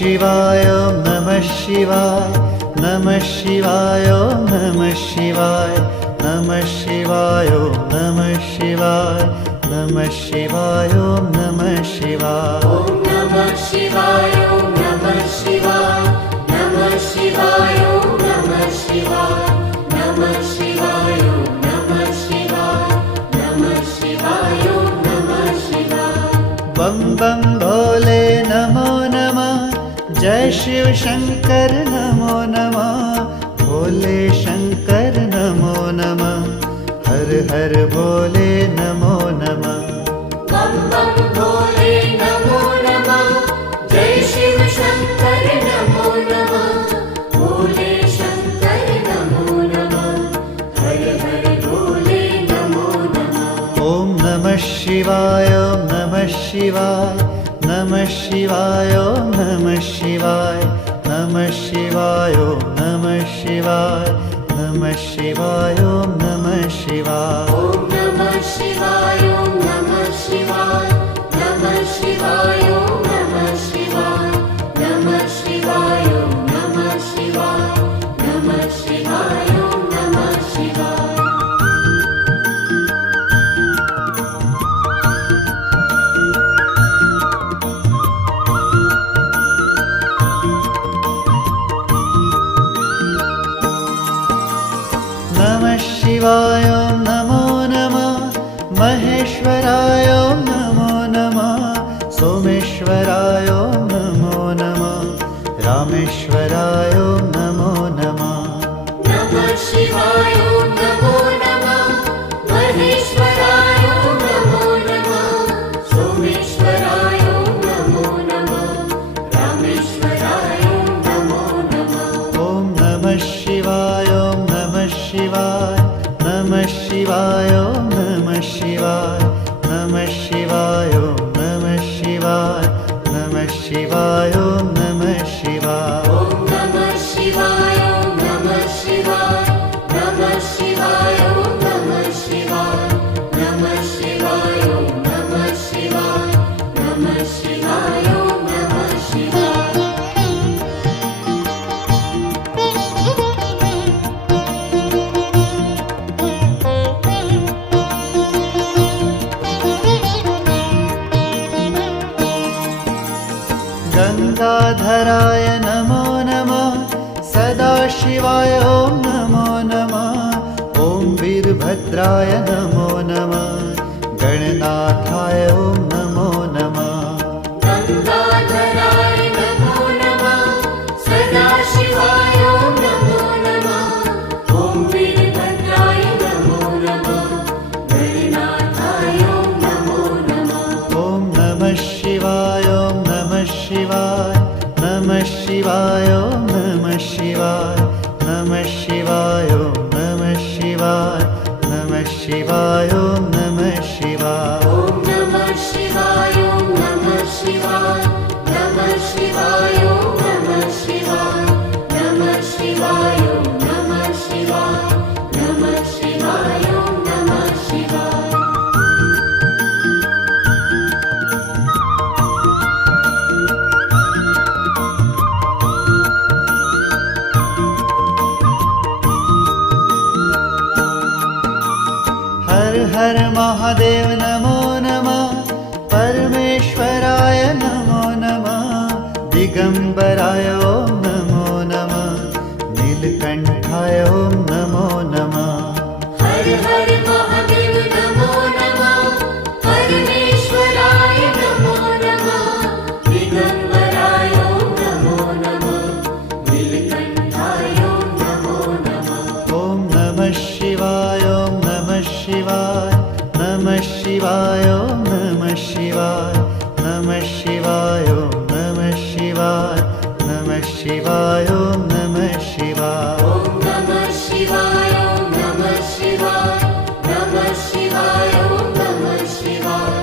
शिवाय ॐ नमः शिवाय नमः शिवाय ॐ नमः शिवाय नमः शिवाय ॐ नमः शिवाय नमः शिवाय ॐ नमः शिवाय ॐ नमः शिवाय ॐ नमः शिवाय नमः शिवाय ॐ नमः शिवाय नमः शिवाय ॐ नमः शिवाय नमः शिवाय ॐ नमः शिवाय। बम बम भोले नमो नमः, जय शिव शंकर नमो नमः, भोले शंकर नमो नमः, हर हर भोले नमो नमः। बम बम भोले नमो नमः, जय शिव शंकर नमो नमः, भोले शंकर नमो नमः, हर हर भोले नमो नमः। ओम नमः शिवाय ओम नमः शिवाय नमः शिवाय ओम नमः शिवाय नमः शिवाय ओम नमः शिवाय नमः शिवाय ओम नमः शिवाय। ॐ नमः शिवाय ॐ नमः शिवाय नमः शिवाय ॐ नमः शिवाय नमः शिवाय ॐ नमः शिवाय नमः शिवाय ॐ नमः शिवाय। नमः शिवाय ओम नमो नमः, महेश्वराय ओम नमो नमः, सोमेश्वराय ओम नमो नमः, रामेश्वराय ओम नमो नमः। नमः शिवाय ॐ नमो नमः, महेश्वराय ॐ नमो नमः, सोमेश्वराय ॐ नमो नमः, रामेश्वराय ॐ नमो नमः। ओम नमः शिवाय ओम नमः शिवाय नमः शिवाय ओम नमः शिवाय नमः शिवाय ओम नमः शिवाय नमः शिवाय ओम नमः शिवाय। ॐ नमः शिवाय ॐ नमः शिवाय नमः शिवाय ॐ नमः शिवाय नमः शिवाय ॐ नमः शिवाय नमः शिवाय ॐ नमः शिवाय। गंगाधराय नमो नमः, सदाशिवाय ओम नमो नमः, ओम वीरभद्राय नमो नमः, गणनाथाय ओम नमो नमः। गंगाधराय नमो नमः, सदाशिवाय ॐ नमो नमः, ॐ वीरभद्राय नमो नमः, गणनाथाय ॐ नमो नमः। ओम नमः शिवाय ओम नमः शिवाय नमः शिवाय ओम नमः शिवाय नमः शिवाय ओम नमः शिवाय नमः शिवाय ओम नमः शिवाय। ॐ नमः शिवाय ॐ नमः शिवाय नमः शिवाय ॐ नमः शिवाय नमः शिवाय ॐ नमः शिवाय नमः शिवाय ॐ नमः शिवाय। हर हर महादेव नमो नमः, परमेश्वराय नमो नमः, दिगंबराय ओम नमो नमः, नीलकंठाय ओम नमो नमः। हर हर महादेव नमो नमः, परमेश्वराय नमो नमः, दिगंबराय ॐ नमो नमः, नीलकंठाय ॐ नमो नमः। ओम नमः शिवाय ओम नमः शिवाय नमः शिवाय ॐ नमः शिवाय नमः शिवाय ॐ नमः शिवाय नमः शिवाय ॐ नमः शिवाय ॐ नमः शिवाय ॐ नमः शिवाय नमः शिवाय ॐ नमः शिवाय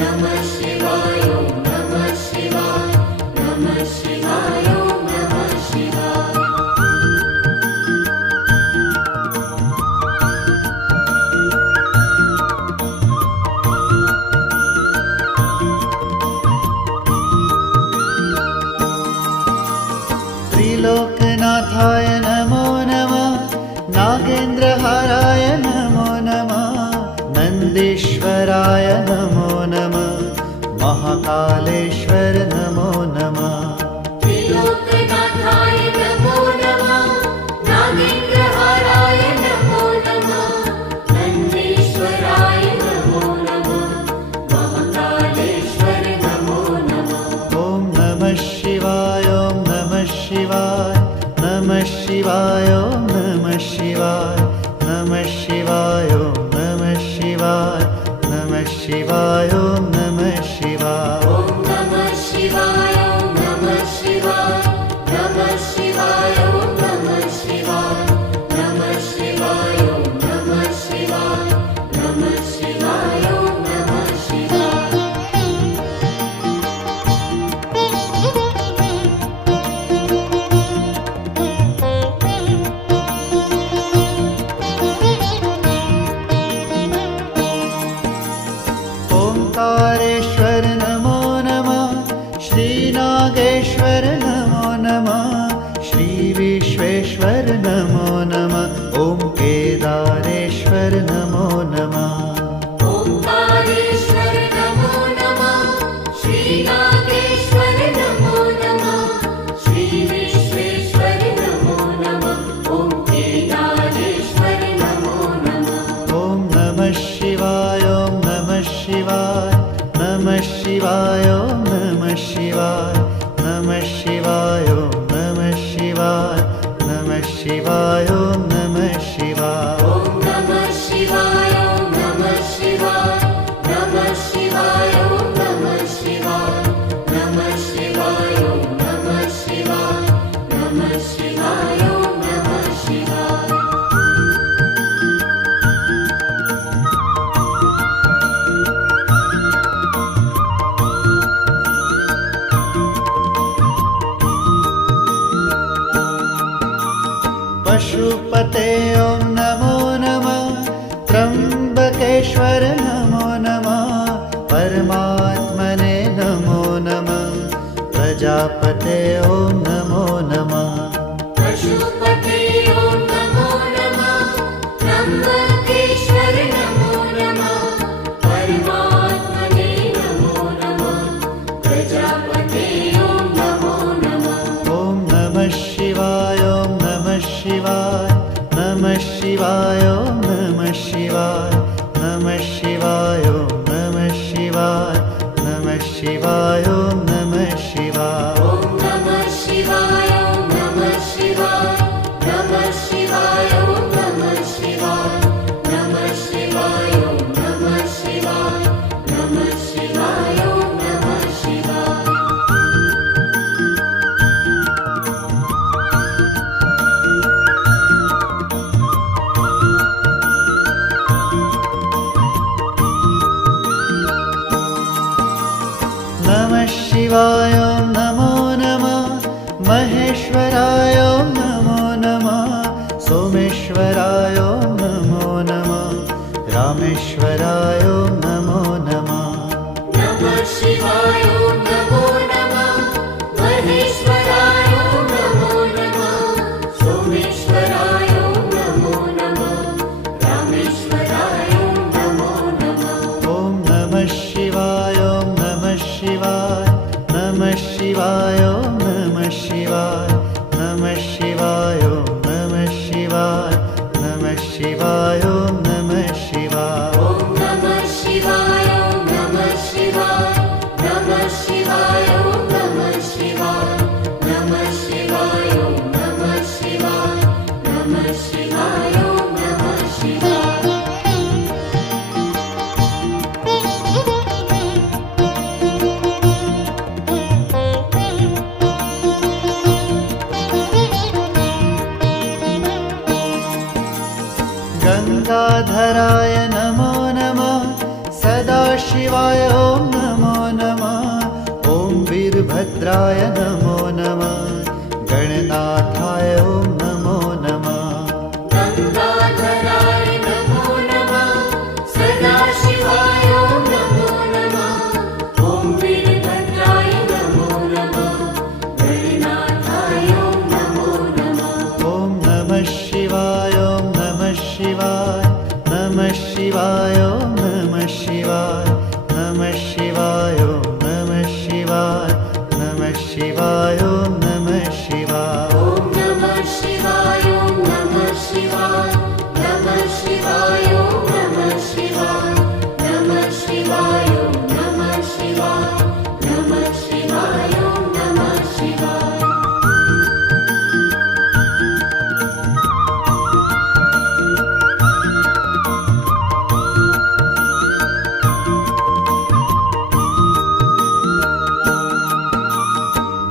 नमः शिवाय ॐ नमः शिवाय नमः शिवाय ॐ नमः शिवाय त्रिलोकनाथाय नमो नमः नागेन्द्रहाराय नमो नमः नन्दीश्वराय नमो नमः महाकालेश्वर नमो नमः त्रिलोकनाथाय नमो नमः नागेन्द्रहाराय नमो नमः नन्दीश्वराय नमो नमः महाकालेश्वर नमो नमः ॐ नमः शिवाय ॐ नमः शिवाय नमः शिवाय ॐ नमः शिवाय नमः शिवाय ॐ नमः शिवाय नमः शिवाय ॐ नमः शिवाय ॐ नमः शिवाय ॐ नमः शिवाय नमः शिवाय ॐ नमः शिवाय नमः शिवाय ॐ नमः शिवाय नमः शिवाय ॐ नमः शिवाय ओंकारेश्वर नमो नमः श्रीनागेश्वर नमो नमः श्रीविश्वेश्वर नमो नमः ॐ केदारेश्वर नमो नमः ओंकारेश्वर नमो नमः श्रीनागेश्वर नमो नमः श्रीविश्वेश्वर नमो नमः ॐ केदारेश्वर नमो नमः ॐ नमः शिवाय ॐ नमः शिवाय नमः शिवाय ॐ नमः शिवाय नमः शिवाय ॐ नमः शिवाय नमः शिवाय ॐ नमः शिवाय ॐ नमः शिवाय ॐ नमः शिवाय नमः शिवाय ॐ नमः शिवाय नमः शिवाय ॐ नमः शिवाय नमः शिवाय ॐ नमः शिवाय पशुपते ॐ नमो नमः त्र्यम्बकेश्वर नमो नमः परमात्मने नमो नमः प्रजापते ॐ नमो नमः पशुपते ॐ नमो नमः त्र्यम्बकेश्वर नमो नमः परमात्मने नमो नमः प्रजापते ॐ नमो नमः ॐ नमः शिवाय ॐ नमः शिवाय नमः शिवाय ॐ नमः शिवाय नमः शिवाय ॐ नमः शिवाय नमः शिवाय ॐ नमः शिवाय ॐ नमः शिवाय ॐ नमः शिवाय नमः शिवाय ॐ नमः शिवाय नमः शिवाय ॐ नमः शिवाय नमः शिवाय ॐ नमः शिवाय नमः शिवाय ॐ नमो नमः महेश्वराय ॐ नमो नमः सोमेश्वराय ॐ नमो नमः रामेश्वराय ॐ नमो नमः नमः शिवाय ॐ नमो नमः महेश्वराय ॐ नमो नमः सोमेश्वराय ॐ नमो नमः रामेश्वराय ॐ नमो नमः ॐ नमः शिवाय ॐ नमः शिवाय नमः शिवाय ॐ नमः शिवाय नमः शिवाय ॐ नमः शिवाय नमः शिवाय ॐ नमः शिवाय ॐ नमः शिवाय ॐ नमः शिवाय नमः शिवाय ॐ नमः शिवाय नमः शिवाय ॐ नमः शिवाय नमः शिवाय ॐ नमः शिवाय गङ्गाधराय नमो नमः सदाशिवाय ॐ नमो नमः ॐ वीरभद्राय नमो नमः गणनाथाय ॐ नमो नमः गङ्गाधराय नमो नमः सदाशिवाय नमो नमः ॐ वीरभद्राय नमो नमः गणनाथाय नमो नमः ॐ नमः शिवाय ॐ नमः शिवाय नमः शिवाय ॐ नमः शिवाय नमः शिवाय ॐ नमः शिवाय नमः शिवाय ॐ नमः शिवाय ॐ नमः शिवाय ॐ नमः शिवाय नमः शिवाय ॐ नमः शिवाय नमः शिवाय ॐ नमः शिवाय नमः शिवाय ॐ नमः शिवाय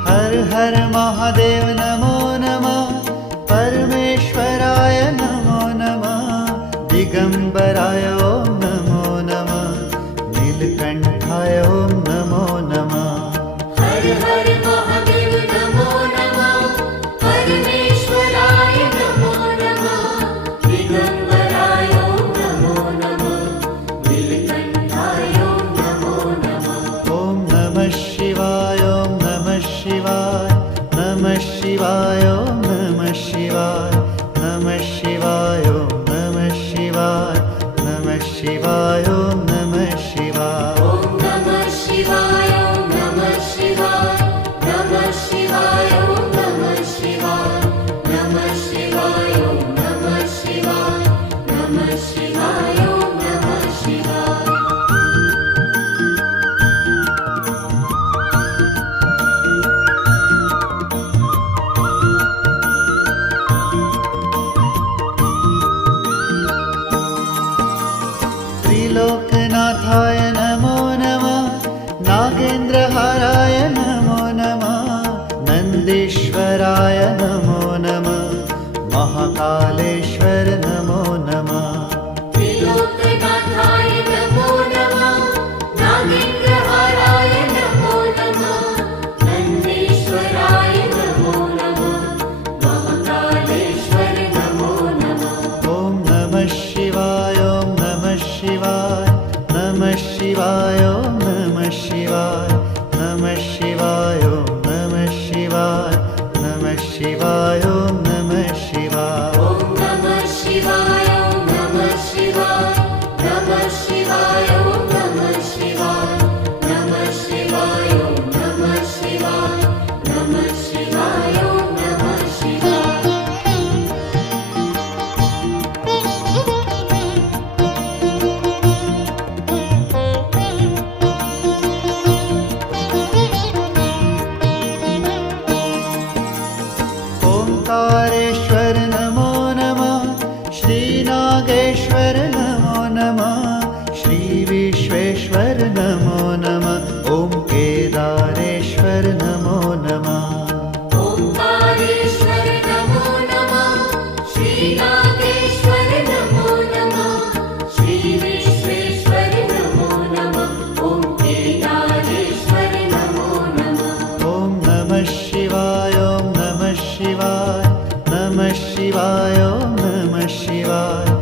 हर हर महादेव नमो नमः परमेश्वराय नमो नमः दिगम्बराय ॐ नमो नमः नीलकण्ठाय ॐ नमो नमः हर हर महादेव नमो नमः परमेश्वराय नमो नमः दिगम्बराय नमो नमः नीलकण्ठाय नमो नमः ॐ नमः शिवाय ॐ नमः शिवाय नमः शिवाय ॐ नमः शिवाय नमः शिवाय ॐ नमः शिवाय नमः शिवाय ॐ नमः शिवाय ॐ नमः शिवाय ॐ नमः शिवाय नमः शिवाय ॐ नमः शिवाय नमः शिवाय ॐ नमः शिवाय नमः शिवाय ॐ नमः शिवाय त्रिलोकनाथाय नमो नमः नागेन्द्रहाराय नमो नमः नन्दीश्वराय नमो नमः महाकालेश्वर नमो नमः त्रिलोकनाथाय नमो नमः नागेन्द्रहाराय नमो नमः नन्दीश्वराय नमो नमः महाकालेश्वर नमो नमः ॐ नमः शिवाय ॐ नमः शिवाय नमः शिवाय ॐ नमः शिवाय नमः शिवाय ॐ नमः शिवाय नमः शिवाय ॐ नमः शिवाय ॐ नमः शिवाय ॐ नमः शिवाय नमः शिवाय ॐ नमः शिवाय नमः शिवाय ॐ नमः शिवाय नमः शिवाय ॐ नमः शिवाय ओंकारेश्वर नमो नमः श्रीनागेश्वर नमो नमः श्रीविश्वेश्वर नमो नमः ॐ केदारेश्वर नमो नमः ओंकारेश्वर नमो नमः श्रीनागेश्वर नमो नमः श्रीविश्वेश्वर नमो नमः ॐ केदारेश्वर नमो नमः ॐ नमः शिवाय ॐ नमः शिवाय नमः शिवाय ॐ नमः शिवाय